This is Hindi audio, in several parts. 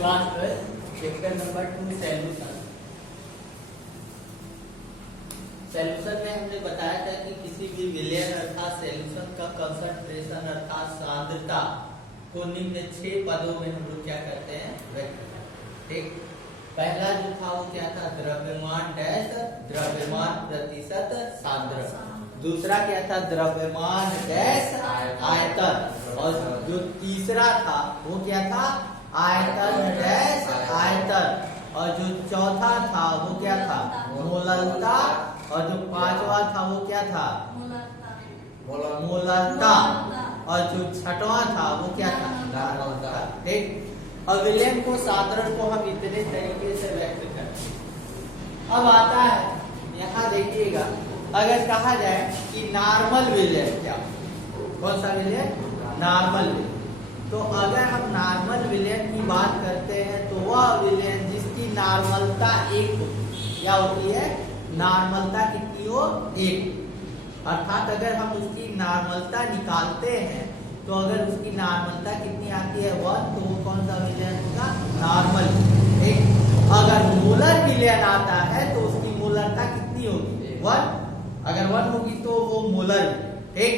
Class 12 chapter number 2 solution. Solution में हमने बताया था कि किसी भी विलयन अर्थात सॉल्यूशन का कंसंट्रेशन अर्थात सांद्रता को निम्न 6 पदों में हम लोग क्या करते हैं व्यक्त करते हैं। ठीक, पहला जो था वो क्या था, द्रव्यमान डैश द्रव्यमान प्रतिशत सांद्र। दूसरा क्या था, द्रव्यमान डैश आयतन। और जो तीसरा था वो क्या था, आयतन डैश आयतन। और जो चौथा था वो क्या था, मोललता। और जो पांचवा था वो क्या था, मोललता। और जो छठवां था वो क्या था, नार्मलता। ठीक, और विलयन को साधारण को हम इतने तरीके से व्यक्त करते हैं। अब आता है यहाँ देखिएगा, अगर कहा जाए कि नॉर्मल विलयन क्या, कौन सा विलयन, नॉर्मल विलयन। तो अगर हम नॉर्मल विलयन की बात करते हैं तो वह विलयन जिसकी नॉर्मलता 1 क्या होती है, नॉर्मलता कितनी हो, 1। अर्थात अगर हम उसकी नॉर्मलता निकालते हैं तो अगर उसकी नॉर्मलता कितनी आती है 1, तो वो कौन सा विलयन होगा, नॉर्मल। ठीक, अगर मोलर विलयन आता है तो उसकी मोलरता कितनी होगी, 1। अगर 1 होगी तो वो मोलर। ठीक,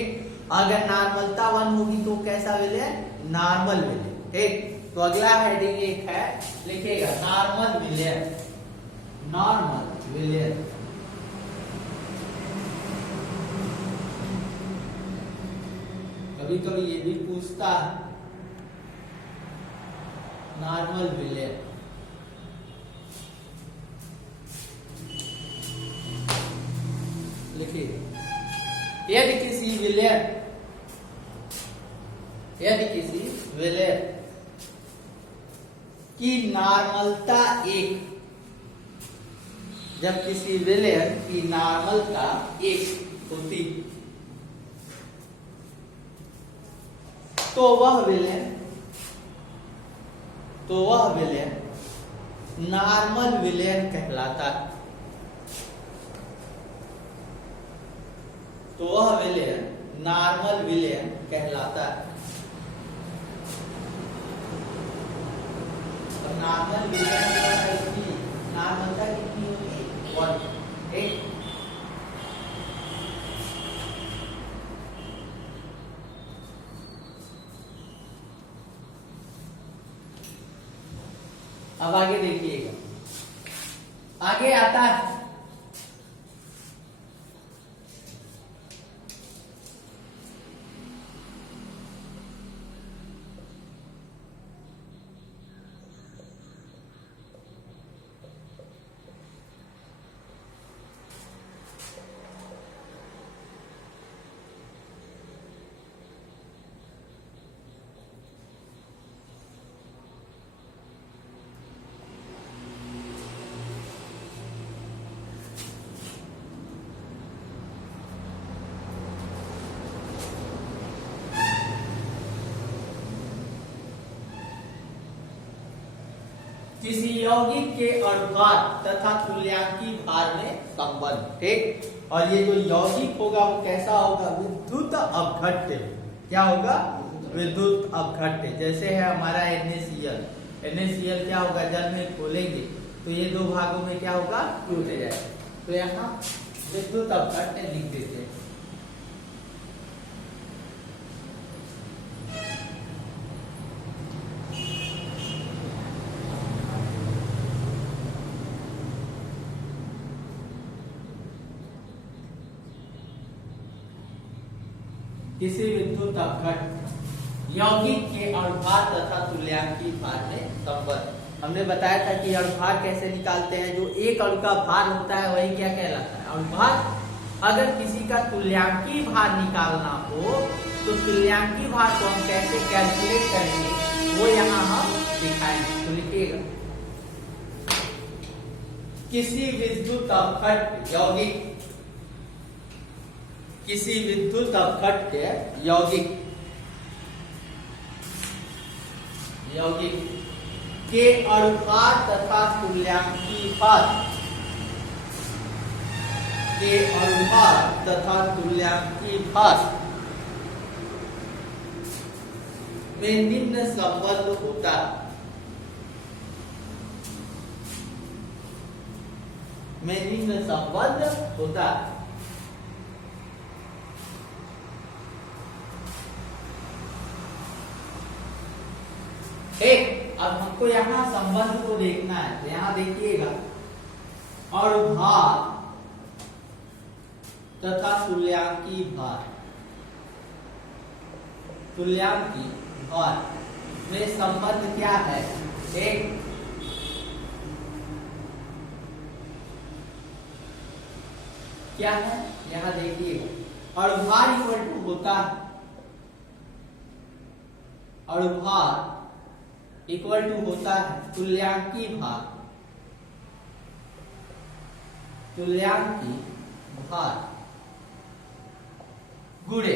अगर नॉर्मलता 1 होगी तो कैसा विलयन, नॉर्मल विलयन। ठीक, तो अगला हेडिंग एक है, लिखिएगा नॉर्मल विलयन। नॉर्मल विलयन कभी कभी ये भी पूछता है, नॉर्मल विलयन। लिखिए, यदि किसी विलयन की नॉर्मलता 1, जब किसी विलयन की नॉर्मलता 1 होती तो वह विलयन नॉर्मल विलयन कहलाता है। तो वह विलयन नॉर्मल विलयन कहलाता है। और नॉर्मल विलयन की नॉर्मलता कितनी होगी, 1। एक अब आगे देखिएगा, आगे आता है किसी यौगिक के अनुपात तथा तुल्यांकी भार में संबंध। ठीक, और ये जो यौगिक होगा वो कैसा होगा, विद्युत अपघट्य। क्या होगा, विद्युत अपघट्य। जैसे है हमारा NaCl क्या होगा, जल में खोलेंगे तो ये 2 भागों में क्या होगा, टूट जाएगा। तो यहाँ विद्युत अपघट्य लिख देते हैं। किसी विद्युत अपघट्य यौगिक के अणुभार तथा तुल्यांकी भार में संबंध। हमने बताया था कि अणुभार कैसे निकालते हैं, जो एक अणु का भार होता है वही क्या कहलाता है, अणुभार। अगर किसी का तुल्यांकी भार निकालना हो तो तुल्यांकी भार को हम कैसे कैलकुलेट करेंगे वो यहाँ हम दिखाएंगे। तो लिखिएगा, किसी विद्युत अपघट्य यौगिक, किसी विद्युत अपघट्य यौगिक के अणुभार तथा तुल्यांकी भार में निम्न संबंध होता है। में लिंग संबंध होता है। एक अब हमको यहाँ संबंध को देखना है, तो यहाँ देखिएगा अणुभार तथा तुल्यांकी भार, तुल्यांकी भार में संबंध क्या है? एक क्या है यहाँ देखिएगा, अणुभार इक्वल टू होता है, अणुभार इक्वल टू होता है तुल्यांकी भार, तुल्यांकी भार गुणे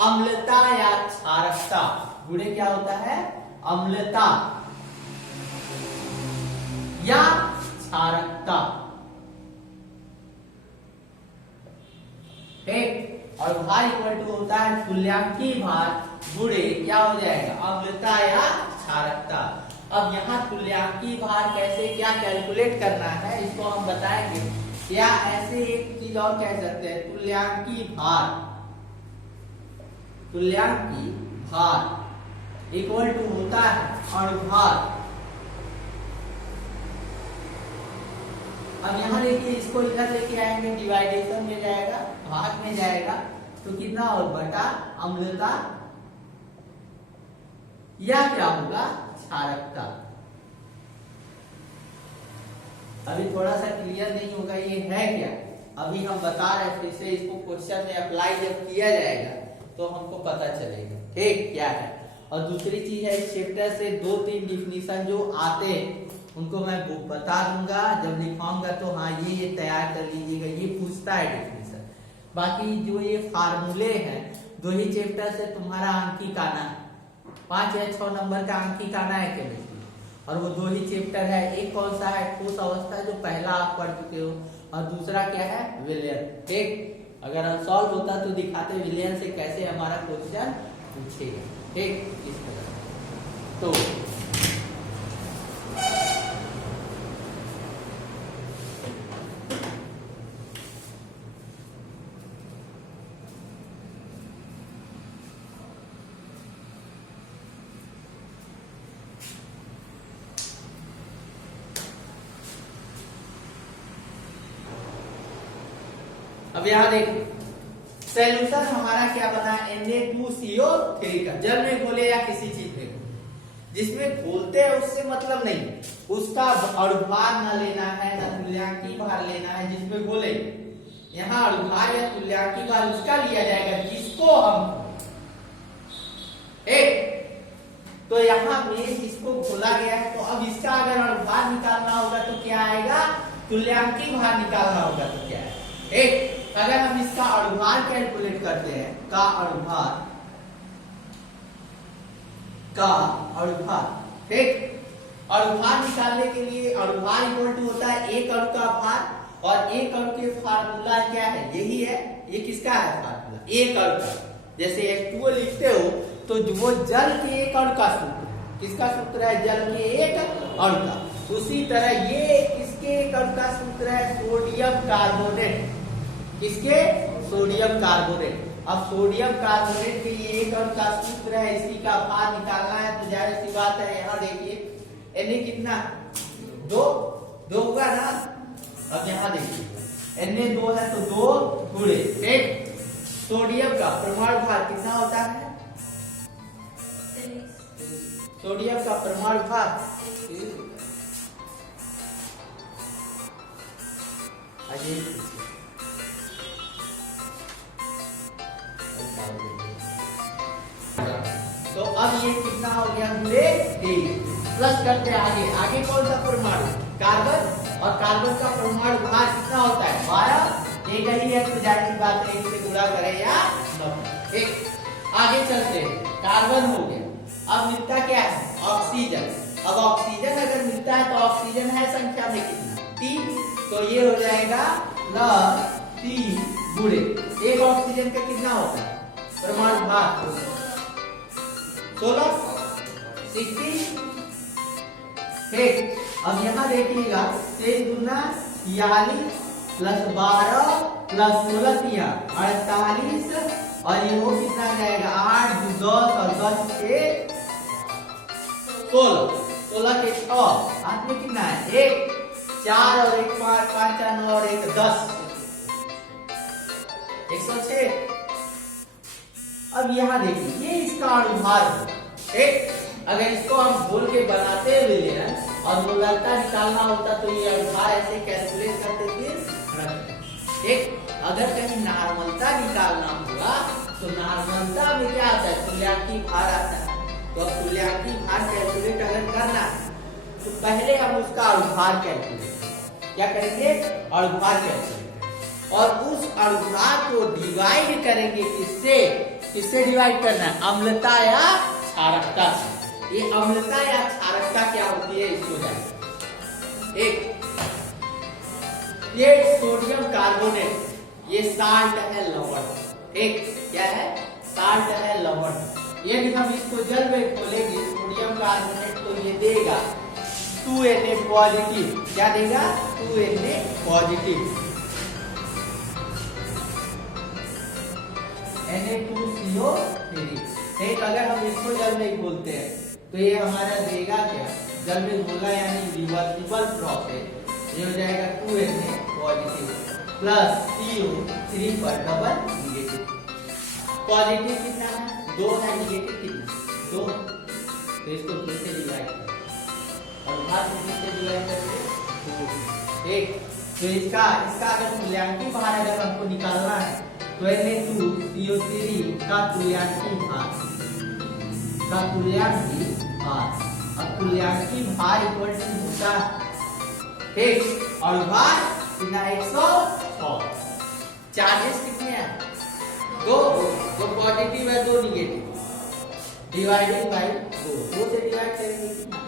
अम्लता या क्षारकता। गुणे क्या होता है? अम्लता या क्षारकता। ठीक, और भार इक्वल टू होता है तुल्यांकी भार गुणे क्या हो जाएगा? अम्लता या क्षारकता। अब यहाँ तुल्यांकी भार कैसे क्या कैलकुलेट करना है इसको हम बताएंगे, या ऐसे एक चीज और कह सकते हैं, तुल्यांकी भार, तुल्यांकी भार इक्वल टू होता है अणुभार। अब यहाँ देखिए इसको इधर लेके आएंगे, डिवाइडेशन में जाएगा, भाग में जाएगा, तो कितना और बटा अम्लता या क्या होगा? क्षारकता। अभी थोड़ा सा क्लियर नहीं होगा ये है क्या, अभी हम बता रहे फिर से इसको क्वेश्चन में अप्लाई जब किया जाएगा तो हमको पता चलेगा ठीक क्या है। और दूसरी चीज है, इस चैप्टर से 2-3 डिफिनीशन जो आते हैं उनको मैं बता दूंगा जब लिखाऊंगा, तो हाँ ये तैयार कर लीजिएगा, ये पूछता है डिफिनीशन। बाकी जो ये फार्मूले हैं 2 ही चैप्टर से तुम्हारा अंकिकाना है, 5 या 6 नंबर का अंकिकाना है केमिस्ट्री, और वो 2 ही चैप्टर है। एक कौन सा है? ठोस अवस्था, जो पहला आप पढ़ चुके हो, और दूसरा क्या है? विलयन। ठीक, अगर अनसॉल्व होता तो दिखाते विलयन से कैसे हमारा क्वेश्चन पूछेगा। ठीक, इस तरह तो अब यहाँ देखिए सॉल्यूशन हमारा क्या बना? Na2CO3 का, जल में घोले या किसी चीज में घोले, जिसमें घोलते हैं उससे मतलब नहीं, उसका अणुभार न लेना है न तुल्यांकी भार लेना है जिसमें घोले। यहाँ अणुभार या तुल्यांकी भार उसका लिया जाएगा जिसको हम एक, तो यहाँ में इसको घोला गया है, तो अब इसका अगर अणुभार निकालना होगा तो क्या आएगा? तुल्यांकी भार निकालना होगा तो क्या है? एक, अगर हम इसका अणुभार कैलकुलेट करते हैं, का अणुभार, ठीक, अणुभार निकालने के लिए अणुभार इक्वल टू होता है एक अणु का भार, और एक अणु के फार्मूला क्या है? यही है, ये किसका है फार्मूला? एक अणु का। जैसे H2O लिखते हो तो वो जल के एक अणु का सूत्र, किसका सूत्र है? जल के एक अणु का। उसी तरह ये किसके एक अणु का सूत्र है? Sodium carbonate. किसके? Sodium carbonate. अब सोडियम कार्बोनेट के ये एक अणु का सूत्र है, इसी का भार निकालना है, तो जाहिर सी बात है यहाँ देखिए Na कितना? 2 हुआ ना। अब यहाँ देखिए Na 2 है तो 2 गुणे एक, सोडियम का परमाणु भार कितना होता है? सोडियम का परमाणु भार तो अब ये कितना हो गया? गुणे 3 प्लस करते हैं आगे। आगे कौन सा परमाणु? कार्बन, और कार्बन का परमाणु भार कितना होता है? 12। एक ही है तो जाहिर सी बात है इससे गुणा करें या मत। एक आगे चलते हैं, कार्बन हो गया, अब मिलता क्या है? ऑक्सीजन। अब ऑक्सीजन अगर मिलता है तो ऑक्सीजन है संख्या में कितना? 3, तो ये हो जाएगा प्लस 3 गुणे एक ऑक्सीजन का कितना होता है परमाणु भार? 16 16। ठीक, अब यहाँ देखिएगा 3 गुना 46 प्लस 12 प्लस 16 तिया 48 और ये वो कितना जाएगा 8 10 और 10 से 16 के 6 हाथ में कितना है 1 4 और 1 5 5 4 9 और 1 10 106। अब यहाँ देखिए ये इसका अनुभार है ठीक। अगर इसको हम बोल के बनाते विलेन और मूलता निकालना होता तो ये अनुभार ऐसे कैलकुलेट करते थे ठीक। अगर कहीं नॉर्मलता निकालना होगा तो नॉर्मलता में क्या आता है तुल्यांकी भार आता है। तो अब तुल्यांकी भार कैलकुलेट अगर करना है तो पहले हम उसका अनुभार कैलकुलेट क्या करेंगे अनुभार कैलकुलेट और उस अनुभार को डिवाइड करेंगे किससे डिवाइड करना है अम्लता या क्षारकता से। ये अम्लता या क्षारकता क्या होती है इसको जानिए। एक ये सोडियम कार्बोनेट ये साल्ट है लवण एक क्या है साल्ट है लवण। यदि हम इसको जल में खोलेंगे सोडियम कार्बोनेट तो ये देगा 2Na पॉजिटिव क्या देगा 2Na पॉजिटिव Na2CO3 ठीक। अगर हम इसको जल में खोलते हैं तो ये हमारा देगा क्या जल में घोला यानी रिवर्सिबल प्रोसेस ये हो जाएगा 2Na पॉजिटिव प्लस CO3 पर डबल निगेटिव। पॉजिटिव कितना है 2 है निगेटिव कितना 2 तो इसको 2 से डिवाइड करें और भाग को किससे डिवाइड करेंगे 2 ठीक। तो इसका अगर तुल्यांकी भार अगर हमको निकालना है तो Na2CO3 का तुल्यांकी भार अब तुल्यांकी भार इक्वल टू होता है ठीक और भार कितना 106। चार्जेस कितने हैं 2 पॉजिटिव है 2 निगेटिव डिवाइडेड बाय 2 से डिवाइड करेंगे कितना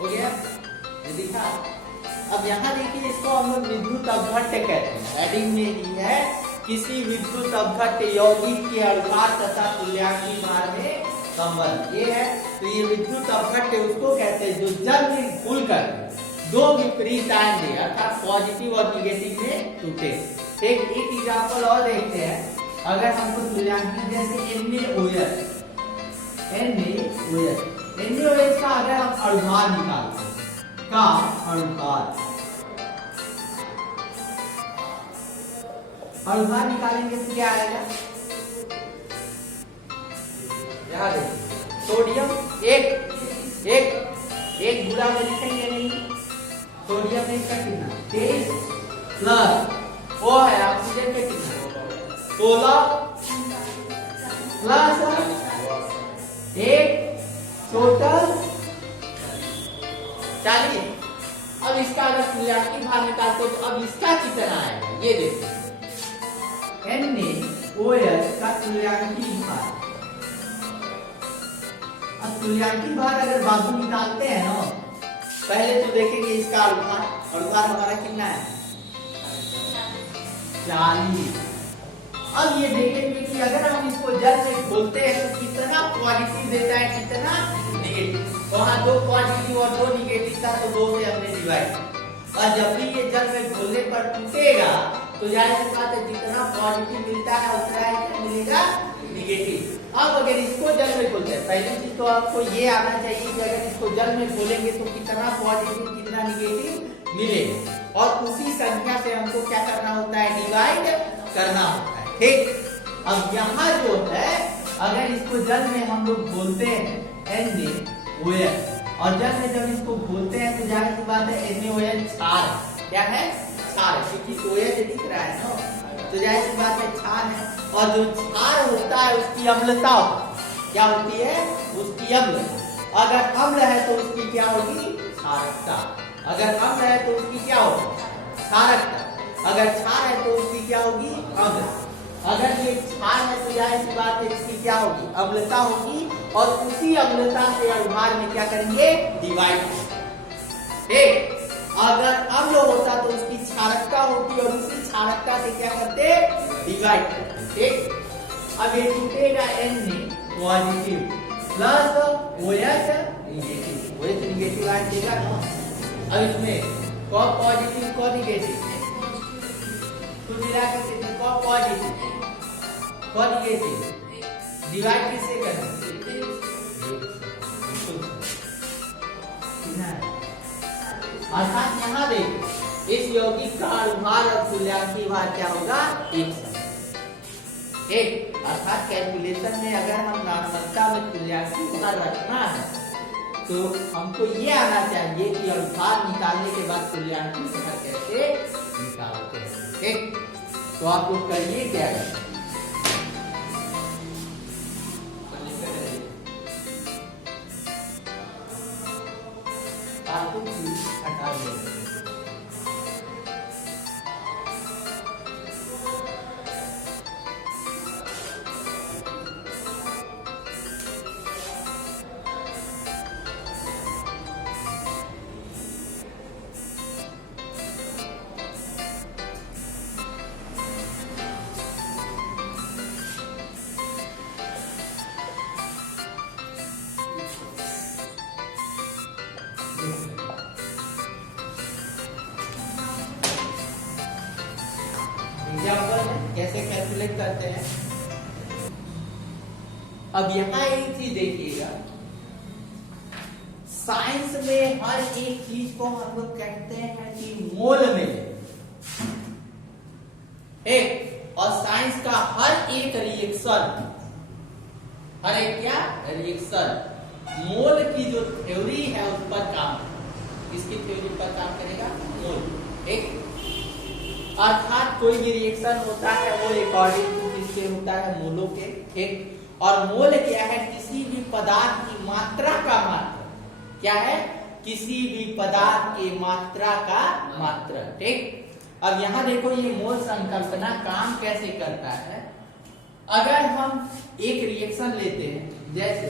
हो गया ये दिखा। अब यहाँ देखिए इसको हम लोग विद्युत अपघट्ट कहते हैं। हेडिंग में ही है किसी विद्युत अपघट्ट यौगिक के अनुभार तथा तुल्यांकी भार में संबंध ये है। तो ये विद्युत अपघट्ट उसको कहते हैं जो जल में घुलकर दो विपरीत आयन दे अर्थात पॉजिटिव और निगेटिव में टूटे। एक एग्जांपल और देखते हैं। अगर हमको तुल्यांकी जैसे NaOH का अगर हम अनुभार निकालते हैं का अनुभार निकालेंगे तो क्या आएगा यहाँ देखिए सोडियम एक गुणा में लिखेंगे नहीं सोडियम में इसका कितना 23 प्लस वो है ऑक्सीजन के कितना 16 प्लस 1 टोटल 40। अब इसका अगर तुल्यांकी भार निकालते हो तो अब इसका कितना आएगा ये देखो NaOH का तुल्यांकी भार। अब तुल्यांकी भार अगर बाजू निकालते हैं ना पहले तो देखेंगे इसका अनुभार हमारा कितना है 40। अब ये देखेंगे कि अगर हम इसको जल में घोलते हैं तो कितना पॉजिटिव देता है कितना निगेटिव। वहां 2 पॉजिटिव और 2 निगेटिव था तो 2 से हमने डिवाइड और जब भी ये जल में घोलने पर टूटेगा तो जाहिर सी बात है जितना पॉजिटिव मिलता है उतना ही क्या मिलेगा निगेटिव। अब अगर इसको जल में घोलते हैं पहली चीज तो आपको ये आना चाहिए कि अगर इसको जल में घोलेंगे तो कितना पॉजिटिव कितना निगेटिव मिलेगा और उसी संख्या से हमको क्या करना होता है डिवाइड करना होता है ठीक। अब यहाँ जो है अगर इसको जल में हम लोग घोलते हैं NaOH और जल में जब इसको घोलते हैं तो जाहिर सी बात है NaOH क्षार क्या है क्षार क्योंकि OH दिख रहा है ना तो जाहिर सी बात है क्षार है। और जो क्षार होता है उसकी अम्लता क्या होती है उसकी अम्लता। अगर अम्ल है तो उसकी क्या होगी क्षारकता। अगर अम्ल है तो उसकी क्या होगी क्षारकता। अगर क्षार है तो उसकी क्या होगी अम्ल। अगर ये क्षार है तो जाहिर सी बात है इसकी क्या होगी अम्लता होगी और उसी अम्लता से अनुभार में क्या करेंगे डिवाइड ठीक। अगर अम्ल होता तो उसकी क्षारकता होती और उसी क्षारकता से क्या करते डिवाइड करते ठीक। अब ये टूटेगा Na positive plus OH negative ion देगा ना। अब इसमें को पॉजिटिव को निगेटिव, टू मिला के कितने को पॉजिटिव को निगेटिव, डिवाइड किससे करना, अर्थात यहाँ देखो इस यौगिक का अनुभार और तुल्यांकी भार क्या होगा, एक। अर्थात कैलकुलेशन में अगर हम नामकता में तुल्यांकी भार रखना है तो हमको ये आना चाहिए कि अनुभार निकालने के बाद तुल्यांकी भार कैसे निकालते हैं, ठीक। तो आप लोग करिए क्या है, आपको हटा देंगे। कैसे कैलकुलेट करते हैं। अब यहां एक चीज देखिएगा, साइंस में हर एक चीज को हम लोग कहते हैं कि मोल में, एक। और साइंस का हर एक रिएक्शन, हर एक क्या रिएक्शन मोल की जो थ्योरी है उस पर काम, किसकी थ्योरी पर काम करेगा, मोल, एक। अर्थात कोई भी रिएक्शन होता है वो अकॉर्डिंग टू किसके होता है, मोलों के, ठीक। और मोल क्या है, किसी भी पदार्थ की मात्रा का मात्रा, क्या है, किसी भी पदार्थ की मात्रा का मात्रा, ठीक। अब यहाँ देखो ये मोल संकल्पना काम कैसे करता है। अगर हम एक रिएक्शन लेते हैं जैसे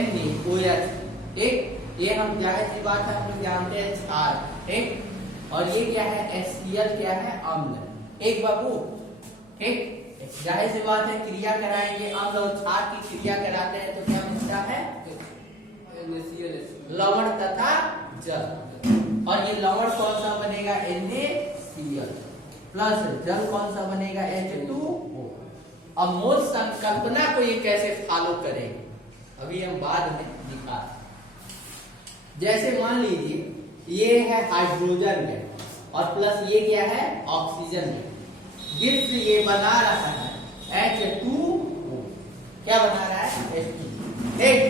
NaOH, ठीक, ये हम जाहिर सी बात है हम लोग जानते हैं क्षार, ठीक। और ये क्या है HCl, क्या है अम्ल, एक बाबू, ठीक। जाहिर सी बात है क्रिया कराएंगे अम्ल और क्षार की क्रिया कराते हैं तो क्या मिलता है, लवण तथा जल। और ये लवण कौन सा बनेगा, NaCl, प्लस जल कौन सा बनेगा, H2O। अब मोल संकल्पना को ये कैसे फॉलो करेंगे अभी हम बाद में दिखाते। जैसे मान लीजिए ये है हाइड्रोजन गैस और प्लस ये क्या है ऑक्सीजन गैस, गिफ्ट ये बना रहा है H2O, क्या बना रहा है H2। एक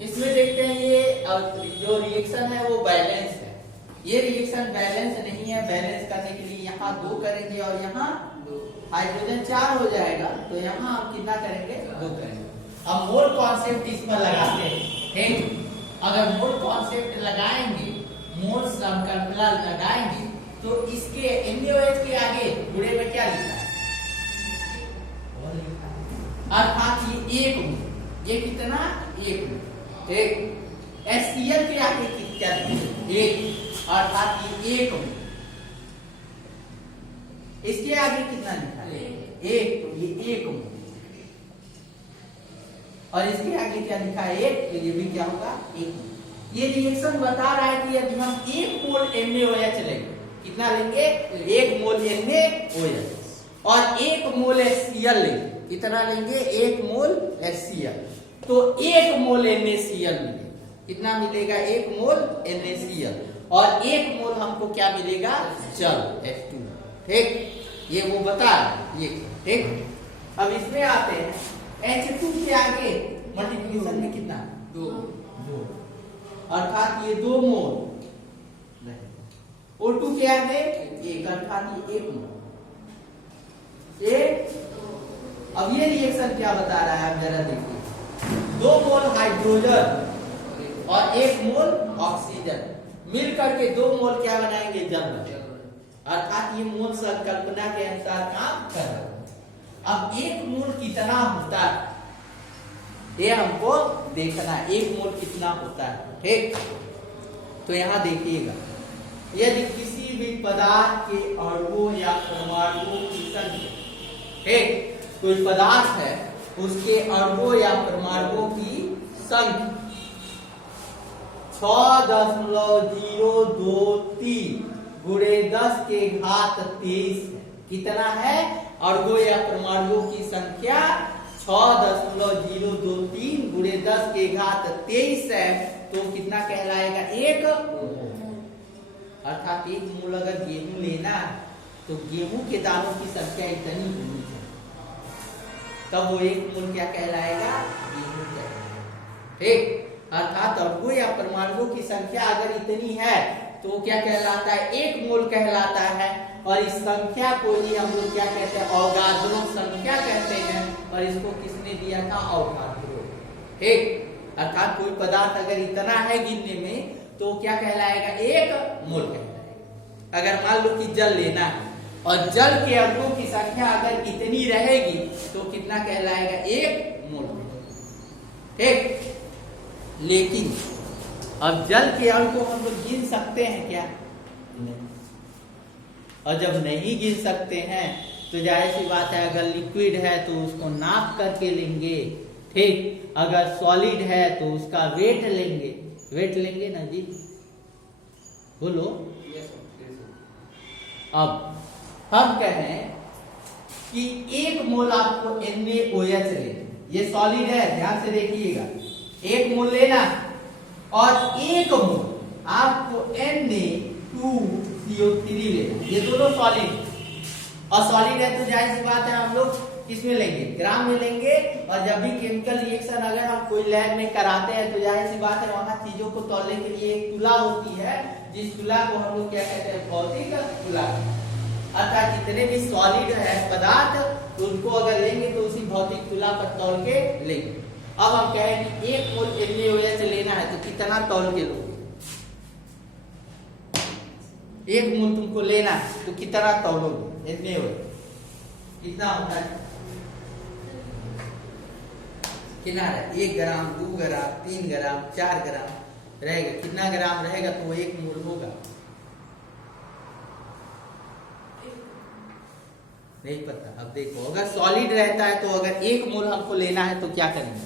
इसमें देखते हैं ये जो रिएक्शन है वो बैलेंस है, ये रिएक्शन बैलेंस नहीं है। बैलेंस करने के लिए यहाँ 2 करेंगे और यहाँ हाइड्रोजन 4 हो जाएगा, तो यहाँ हम कितना करेंगे, 2 करेंगे। अब मोल कॉन्सेप्ट इस पर लगाते हैं, ठीक। अगर मोल कॉन्सेप्ट लगाएंगे, मोल संकल्पना लगाएंगे तो इसके NaOH के आगे जुड़े में क्या लिखा है, अर्थात ये एक मोल, ये कितना, एक मोल, ठीक। HCl के आगे क्या लिखा है, एक, अर्थात ये एक मोल। इसके आगे कितना लिखा है, एक, तो ये एक मोल। और इसके आगे क्या लिखा है, एक, तो ये भी क्या होगा, एक। ये रिएक्शन बता रहा है कि यदि हम 1 मोल NaOH लेंगे, कितना लेंगे, 1 मोल NaOH और 1 मोल HCl लेंगे, कितना लेंगे, 1 मोल HCl, तो 1 मोल NaCl मिलेगा, कितना मिलेगा, 1 मोल NaCl और 1 मोल हमको क्या मिलेगा, जल H2, ठीक। ये वो बता रहे, ये, ठीक। अब इसमें आते हैं H2 के आगे मल्टीप्लिकेशन में कितना, 2, अर्थात ये 2 मोल, O2 के आगे 1, अर्थात ये 1 मोल, एक। अब ये रिएक्शन क्या बता रहा है, जरा देखिए, 2 मोल हाइड्रोजन और 1 मोल ऑक्सीजन मिलकर के 2 मोल क्या बनाएंगे, जल, अर्थात ये मोल संकल्पना के अनुसार काम कर रहा है। अब 1 मोल कितना होता है ये हमको देखना है, 1 मोल कितना होता है, ठीक। तो यहाँ देखिएगा, यदि किसी भी पदार्थ के अणुओं या परमाणुओं की संख्या, ठीक, कोई पदार्थ है उसके अणुओं या परमाणुओं की संख्या 6.023 गुणे 10 के घात 23 है। कितना है? अणुओं या परमाणुओं की संख्या 6.023 गुणे 10 के घात 23 है। तो कितना कहलाएगा? 1 मोल। अर्थात 1 मोल अगर गेहूं लेना तो गेहूं के दानों की संख्या इतनी होनी चाहिए, तब वो 1 मोल क्या कहलाएगा? गेहूं कहलाएगा। ठीक। अर्थात अणुओं या परमाणुओं की संख्या अगर इतनी है तो क्या कहलाता है? 1 मोल कहलाता है। और इस संख्या को ही हम लोग क्या कहते हैं? अवगाद्रो संख्या कहते हैं। और इसको किसने दिया था? अवगाद्रो। ठीक। अर्थात कोई पदार्थ अगर इतना है गिनने में तो क्या कहलाएगा? 1 मोल कहलाएगा। अगर मान लो कि जल लेना है और जल के अणुओं की संख्या अगर इतनी रहेगी तो कितना कहलाएगा? 1 मोल। ठीक। लेकिन अब जल के अणु को हम लोग गिन सकते हैं क्या? नहीं। और जब नहीं गिन सकते हैं तो जाहिर सी बात है, अगर लिक्विड है तो उसको नाप करके लेंगे। ठीक। अगर सॉलिड है तो उसका वेट लेंगे। वेट लेंगे ना जी? बोलो। अब हम कहें कि 1 मोल आपको NaOH लेना। ये सॉलिड है, ध्यान से देखिएगा। 1 मोल लेना और 1 मोल आपको Na2CO3 लेना। ये दोनों सॉलिड और सॉलिड है तो जाहिर सी बात है हम लोग किसमें लेंगे? ग्राम में लेंगे। और जब भी केमिकल रिएक्शन अगर हम कोई लैब में कराते हैं तो जाहिर सी बात है वहां चीजों को तौलने के लिए एक तुला होती है, जिस तुला को हम लोग क्या कहते हैं? भौतिक तुला। अर्थात जितने भी सॉलिड है पदार्थ उनको अगर लेंगे तो उसी भौतिक तुला पर तौल के लेंगे। अब हम कहें कि 1 मोल NaOH लेना है तो कितना तौल के लोगे? 1 मोल तुमको लेना है तो कितना तौलोगे? NaOH कितना होता है? कितना है? 1 ग्राम, 2 ग्राम, 3 ग्राम, 4 ग्राम रहेगा। कितना ग्राम रहेगा तो वो 1 मोल होगा? नहीं पता। अब देखो, अगर सॉलिड रहता है तो अगर 1 मोल हमको लेना है तो क्या करेंगे?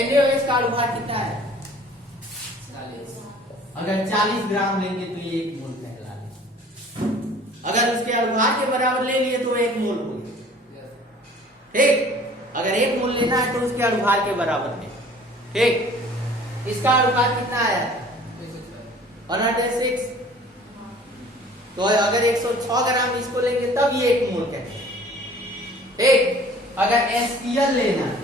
NaOH का अनुभार कितना है? 40। अगर 40 ग्राम लेंगे तो ये 1 मोल कहला लेगा। अगर उसके अनुभार के बराबर ले लिए तो 1 मोल हो गया। ठीक। अगर 1 मोल लेना है तो उसके अनुभार के बराबर है। ठीक। इसका अनुभार कितना आया? 106। तो अगर 106 ग्राम इसको लेंगे तब ये 1 मोल कहते हैं। ठीक। अगर HCl लेना है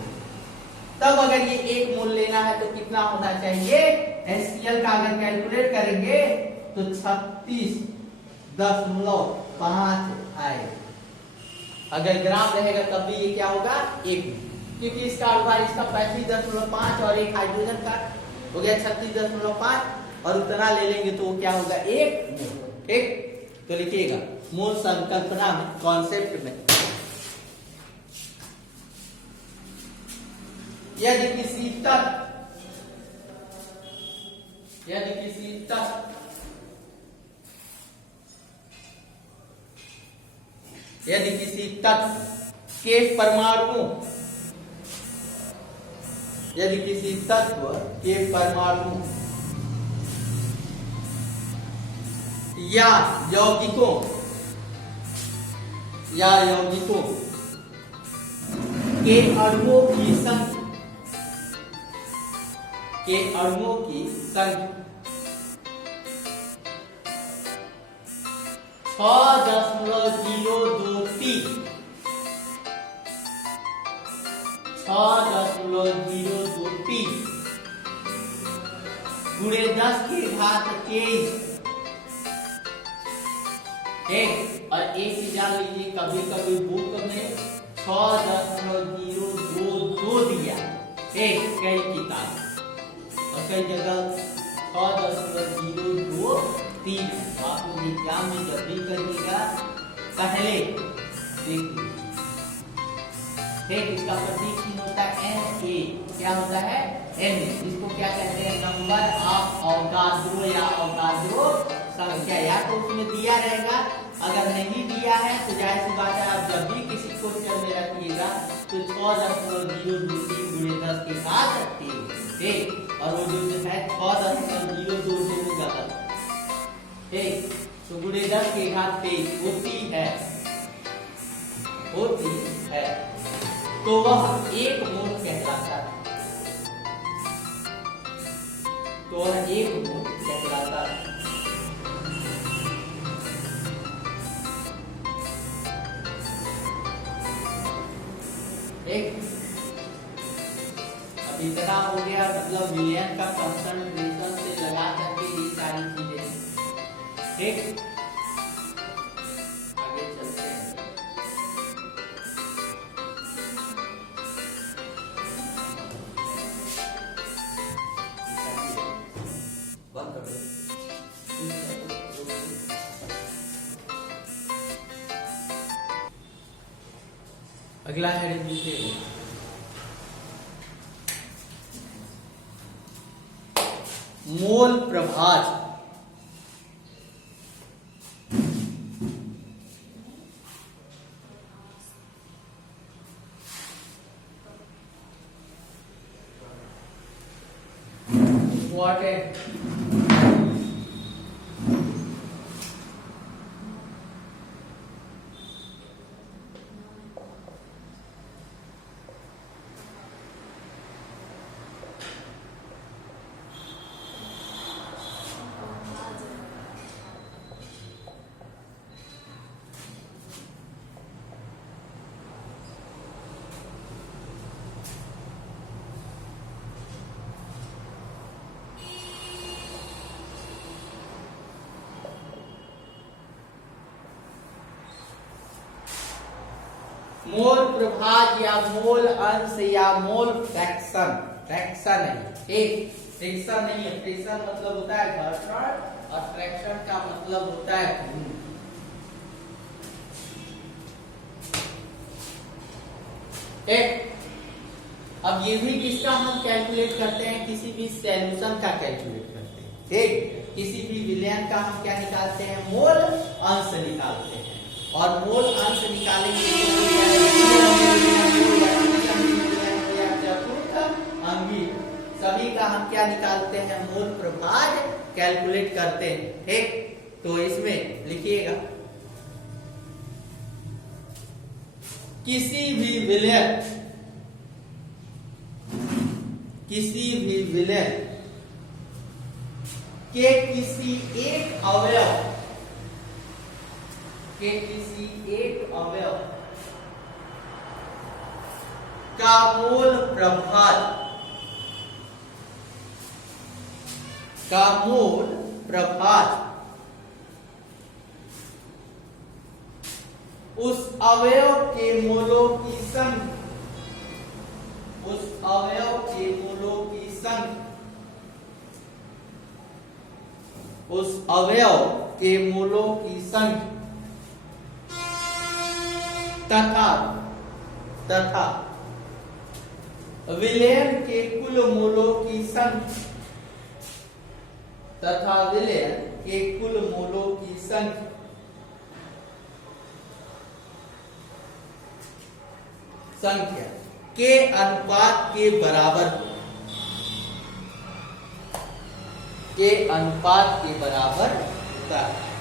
तब अगर ये 1 मोल लेना है तो कितना होना चाहिए? HCl का अगर कैलकुलेट करेंगे तो 36.5 आएगा। अगर ग्राम रहेगा तब भी ये क्या होगा? 1 मोल। क्योंकि इसका अनुभार इसका 35.5 और एक हाइड्रोजन का हो गया 36.5 और उतना ले लेंगे तो वो क्या होगा? 1 मोल। ठीक। तो लिखिएगा मोल संकल्पना में, कॉन्सेप्ट में, यदि किसी तत्व के परमाणु या यौगिकों के अणुओं की संख्या 6.023 गुणे 10 की घात 23। और एक चीज जान लीजिए, कभी कभी बुक में 6.022 दिया कई किताब और कई जगह 6.023 है। तो आप लोग एग्जाम में जब भी करिएगा पहले देखिए। इसका प्रतीक होता है Na। क्या होता है? Na। इसको क्या कहते हैं? नंबर ऑफ अवगाद्रो या अवगाद्रो संख्या। या तो उसमें दिया रहेगा, अगर नहीं दिया है तो जाहिर सी बात है आप जब भी किसी क्वेश्चन में रखिएगा तो 6.023 गुणे 10 के साथ रखिएगा। ठीक। और वो जो है 6.02 दोनों गलत है। ठीक, तो गुणे 10 की घात 23 होती है तो वह 1 मोल कहलाता है। तो वह 1 मोल कहलाता है। एक अब इतना हो गया, मतलब विलयन का कंसंट्रेशन से लगा करके ये सारी चीजें। ठीक, आगे चलते हैं। बंद कर दो। अगला हेडिंग लिखिए, मोल प्रभाज। इम्पोर्टेंट मोल प्रभाज या मोल अंश या मोल फ्रैक्शन। फ्रैक्शन है, ठीक, फ्रैक्शन नहीं है। फ्रैक्शन मतलब होता है घर्षण और फ्रैक्शन का मतलब होता है गुण। ठीक, अब ये भी किसका हम कैलकुलेट करते हैं, किसी भी सॉल्यूशन का कैलकुलेट करते हैं। ठीक, किसी भी विलयन का हम क्या निकालते हैं, मोल अंश निकालते हैं। और मोल अंश निकालेंगे सभी का हम क्या निकालते हैं, मोल प्रभाज कैलकुलेट करते हैं। ठीक, तो इसमें लिखिएगा, किसी भी विलयन के किसी एक अवयव का मोल प्रभाज उस अवयव के मोलों की संख्या तथा विलयन के कुल मोलों की संख्या के अनुपात के बराबर होता है।